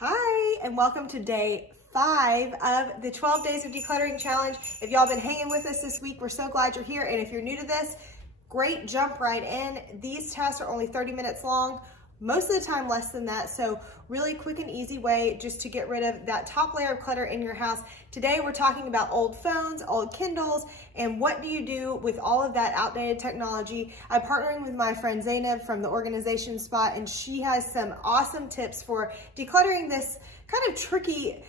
Hi, and welcome to day 5 of the 12 Days of Decluttering Challenge. If y'all been hanging with us this week, we're so glad you're here. And if you're new to this, great, jump right in. These tests are only 30 minutes long, most of the time less than that. So really quick and easy way just to get rid of that top layer of clutter in your house. Today, we're talking about old phones, old Kindles, and what do you do with all of that outdated technology. I'm partnering with my friend Zainab from the Organization Spot, and she has some awesome tips for decluttering this kind of tricky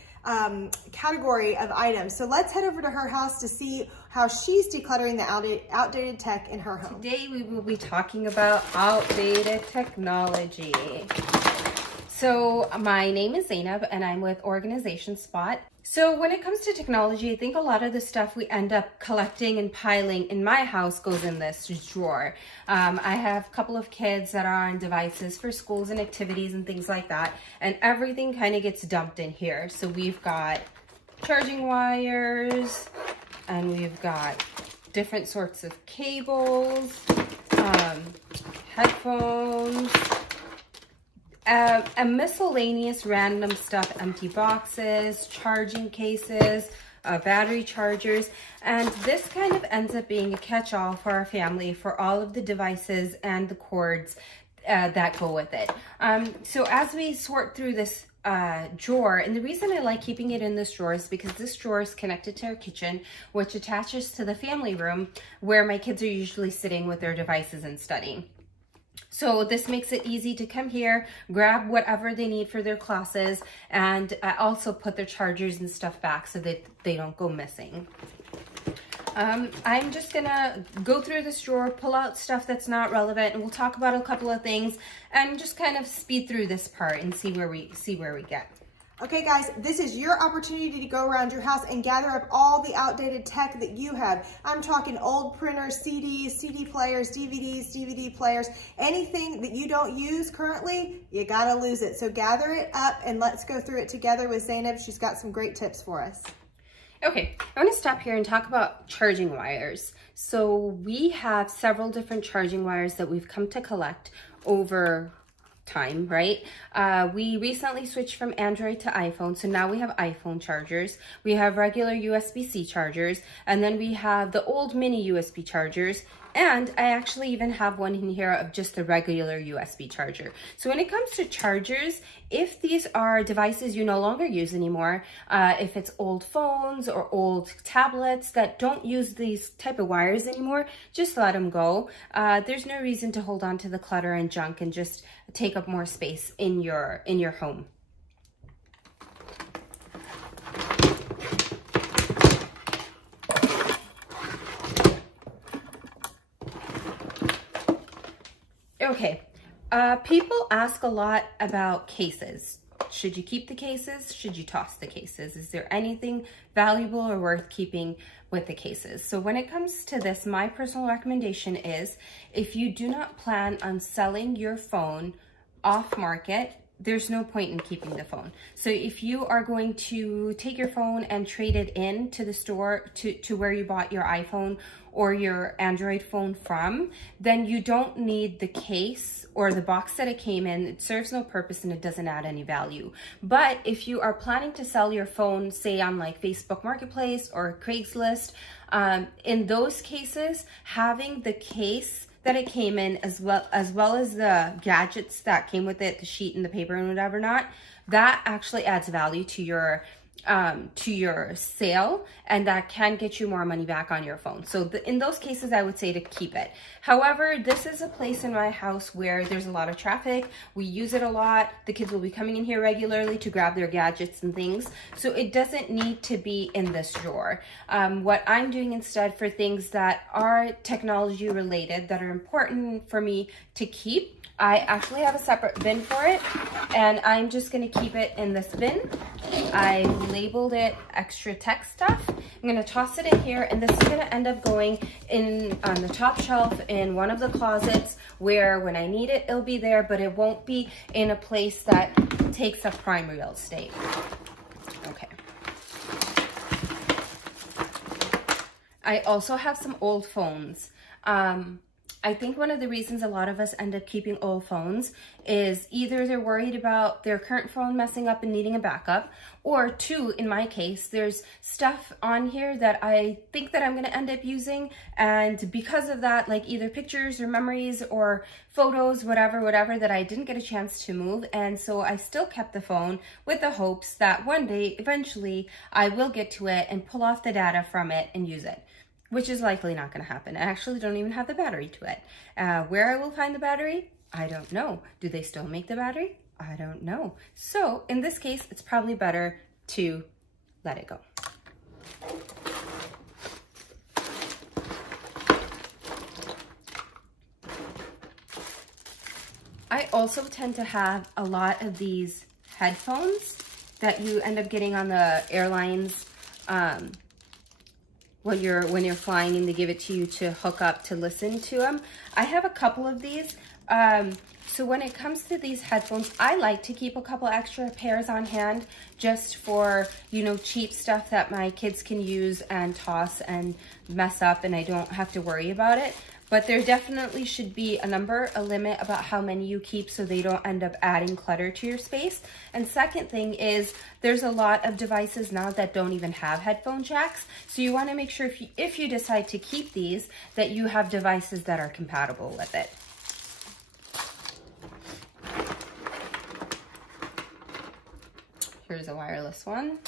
category of items. So let's head over to her house to see how she's decluttering the outdated tech in her home. Today we will be talking about outdated technology. So my name is Zainab and I'm with Organization Spot. So when it comes to technology, I think a lot of the stuff we end up collecting and piling in my house goes in this drawer. I have a couple of kids that are on devices for schools and activities and things like that, and everything kind of gets dumped in here. So we've got charging wires, and we've got different sorts of cables, headphones, and miscellaneous random stuff, empty boxes, charging cases, battery chargers, and this kind of ends up being a catch-all for our family for all of the devices and the cords that go with it. So as we sort through this drawer, and the reason I like keeping it in this drawer is because this drawer is connected to our kitchen, which attaches to the family room where my kids are usually sitting with their devices and studying. So this makes it easy to come here, grab whatever they need for their classes, and also put their chargers and stuff back so that they don't go missing. I'm just gonna go through this drawer, pull out stuff that's not relevant, and we'll talk about a couple of things and just kind of speed through this part and see where we get. Okay guys, this is your opportunity to go around your house and gather up all the outdated tech that you have. I'm talking old printers, CDs, CD players, DVDs, DVD players, anything that you don't use currently, you gotta lose it. So gather it up and let's go through it together with Zainab. She's got some great tips for us. Okay, I want to stop here and talk about charging wires. So we have several different charging wires that we've come to collect over time, right? We recently switched from Android to iPhone, so now we have iPhone chargers. We have regular USB-C chargers, and then we have the old mini USB chargers, and I actually even have one in here of just the regular USB charger. So when it comes to chargers, if these are devices you no longer use anymore, if it's old phones or old tablets that don't use these type of wires anymore, just let them go. There's no reason to hold on to the clutter and junk and just take up more space in your home. Okay, people ask a lot about cases. Should you keep the cases? Should you toss the cases? Is there anything valuable or worth keeping with the cases? So when it comes to this, my personal recommendation is if you do not plan on selling your phone off market, there's no point in keeping the phone. So if you are going to take your phone and trade it in to the store to where you bought your iPhone or your Android phone from, then you don't need the case or the box that it came in. It serves no purpose and it doesn't add any value. But if you are planning to sell your phone, say on like Facebook Marketplace or Craigslist, in those cases, having the case that it came in as well as the gadgets that came with it, the sheet and the paper and whatever not, that actually adds value to your sale, and that can get you more money back on your phone. So in those cases, I would say to keep it. However, this is a place in my house where there's a lot of traffic. We use it a lot. The kids will be coming in here regularly to grab their gadgets and things. So it doesn't need to be in this drawer. What I'm doing instead for things that are technology related, that are important for me to keep, I actually have a separate bin for it, and I'm just gonna keep it in this bin. I labeled it extra tech stuff. I'm gonna toss it in here, and this is gonna end up going in on the top shelf in one of the closets where when I need it, it'll be there, but it won't be in a place that takes up prime real estate. Okay. I also have some old phones. I think one of the reasons a lot of us end up keeping old phones is either they're worried about their current phone messing up and needing a backup, or two, in my case, there's stuff on here that I think that I'm going to end up using, and because of that, like either pictures or memories or photos, whatever, that I didn't get a chance to move, and so I still kept the phone with the hopes that one day, eventually, I will get to it and pull off the data from it and use it. Which is likely not going to happen. I actually don't even have the battery to it. Where I will find the battery, I don't know. Do they still make the battery? I don't know. So in this case, it's probably better to let it go. I also tend to have a lot of these headphones that you end up getting on the airlines when you're flying, and they give it to you to hook up to listen to them. I have a couple of these. So when it comes to these headphones, I like to keep a couple extra pairs on hand just for, you know, cheap stuff that my kids can use and toss and mess up, and I don't have to worry about it. But there definitely should be a limit about how many you keep so they don't end up adding clutter to your space. And second thing is, there's a lot of devices now that don't even have headphone jacks. So you want to make sure if you decide to keep these, that you have devices that are compatible with it. Here's a wireless one.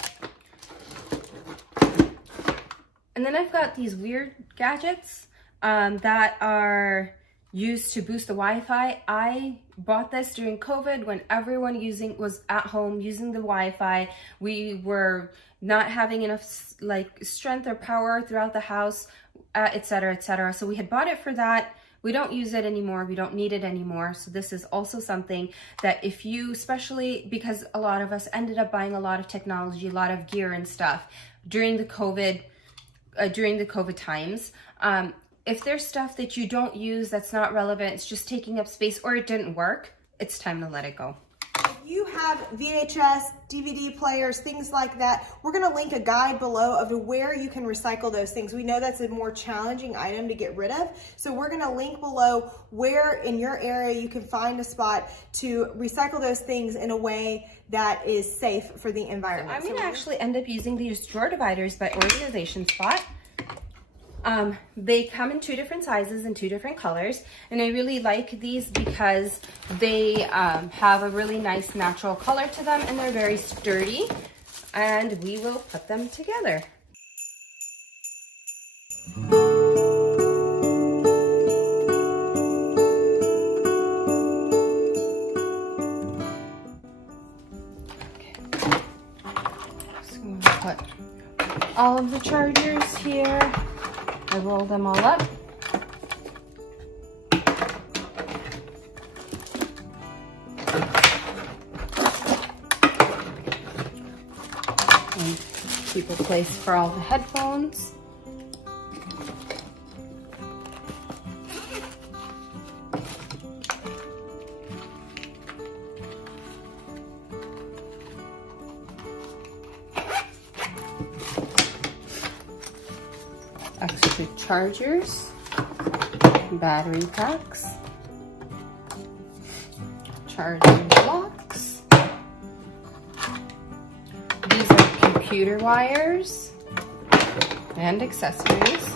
And then I've got these weird gadgets that are used to boost the Wi-Fi. I bought this during COVID when everyone was at home using the Wi-Fi. We were not having enough like strength or power throughout the house, etc., etc. So we had bought it for that. We don't use it anymore. We don't need it anymore. So this is also something that if you, especially because a lot of us ended up buying a lot of technology, a lot of gear and stuff during the COVID times. If there's stuff that you don't use that's not relevant, it's just taking up space, or it didn't work, it's time to let it go. If you have VHS, DVD players, things like that, we're going to link a guide below of where you can recycle those things. We know that's a more challenging item to get rid of. So we're going to link below where in your area you can find a spot to recycle those things in a way that is safe for the environment. So I'm going to actually end up using these drawer dividers by Organization Spot. They come in 2 different sizes and 2 different colors, and I really like these because they have a really nice natural color to them, and they're very sturdy, and we will put them together. Okay. So I'm going to put all of the chargers here. I roll them all up. And keep a place for all the headphones. Extra chargers, battery packs, charging blocks. These are computer wires and accessories.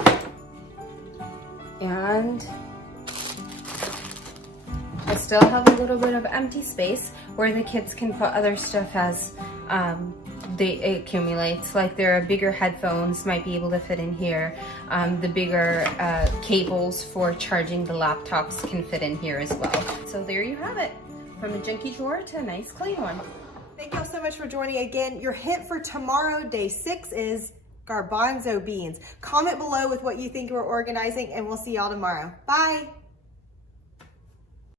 And I still have a little bit of empty space where the kids can put other stuff as it accumulates. Like their bigger headphones might be able to fit in here. The bigger cables for charging the laptops can fit in here as well. So there you have it. From a junky drawer to a nice clean one. Thank you all so much for joining again. Your hint for tomorrow, day 6, is garbanzo beans. Comment below with what you think we're organizing, and we'll see y'all tomorrow. Bye.